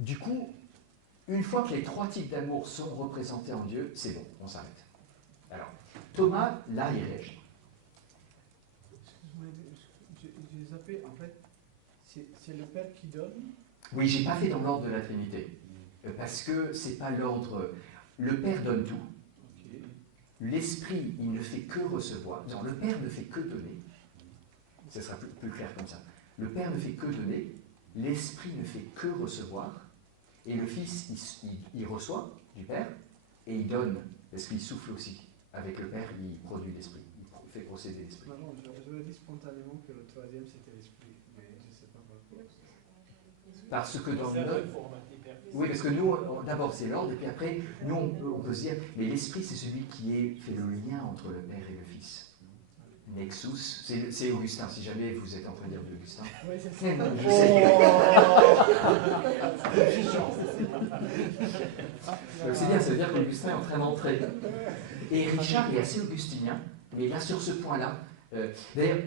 du coup, une fois que les trois types d'amour sont représentés en Dieu, c'est bon, on s'arrête. Alors, Thomas, là, il réagit. Excuse-moi, j'ai zappé, en fait, c'est le Père qui donne. Oui, j'ai pas fait dans l'ordre de la Trinité, parce que c'est pas l'ordre. Le Père donne tout. Okay. L'Esprit, il ne fait que recevoir. Non, le Père ne fait que donner. Ce sera plus clair comme ça. Le Père ne fait que donner, l'Esprit ne fait que recevoir, et le Fils, il reçoit du Père, et il donne, parce qu'il souffle aussi. Avec le Père, il produit l'Esprit, il fait procéder l'Esprit. Non, j'aurais dit spontanément que le troisième c'était l'Esprit, mais je ne sais pas pourquoi. Parce que dans notre... Oui, parce que nous, d'abord c'est l'ordre, et puis après, nous on peut se dire, mais l'Esprit c'est celui qui fait le lien entre le Père et le Fils. Nexus, c'est Augustin, si jamais vous êtes en train de dire d'Augustin. Oui, c'est ça. C'est bien, ça veut dire qu'Augustin est en train d'entrer. Et Richard est assez augustinien, mais là sur ce point-là, d'ailleurs,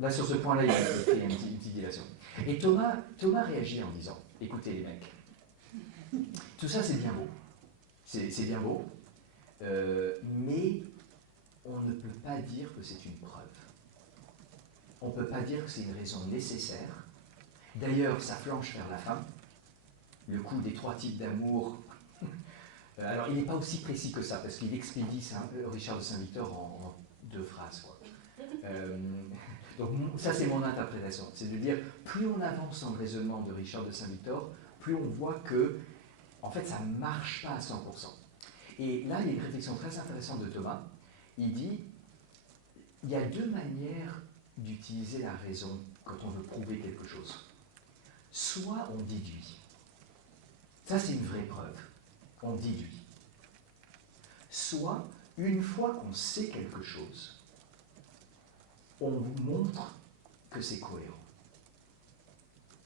là sur ce point-là, il a fait une petite dilation. Et Thomas réagit en disant, écoutez les mecs, tout ça c'est bien beau, c'est bien beau, mais on ne peut pas dire que c'est une preuve. On ne peut pas dire que c'est une raison nécessaire. D'ailleurs, ça flanche vers la fin. Le coup des trois types d'amour. Alors, il n'est pas aussi précis que ça, parce qu'il expédie Richard de Saint-Victor en 2 phrases. Quoi. Donc, ça, c'est mon interprétation. C'est de dire, plus on avance dans le raisonnement de Richard de Saint-Victor, plus on voit que, en fait, ça ne marche pas à 100%. Et là, il y a une réflexion très intéressante de Thomas. Il dit, il y a 2 manières d'utiliser la raison quand on veut prouver quelque chose. Soit on déduit. Ça, c'est une vraie preuve. On déduit. Soit, une fois qu'on sait quelque chose, on vous montre que c'est cohérent.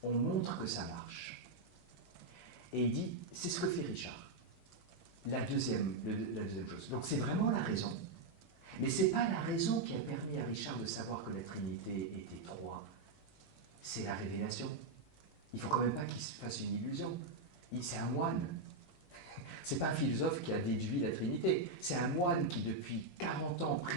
On montre que ça marche. Et il dit, c'est ce que fait Richard. La deuxième chose. Donc c'est vraiment la raison. Mais ce n'est pas la raison qui a permis à Richard de savoir que la Trinité était 3. C'est la révélation. Il ne faut quand même pas qu'il se fasse une illusion. C'est un moine. Ce n'est pas un philosophe qui a déduit la Trinité. C'est un moine qui, depuis 40 ans,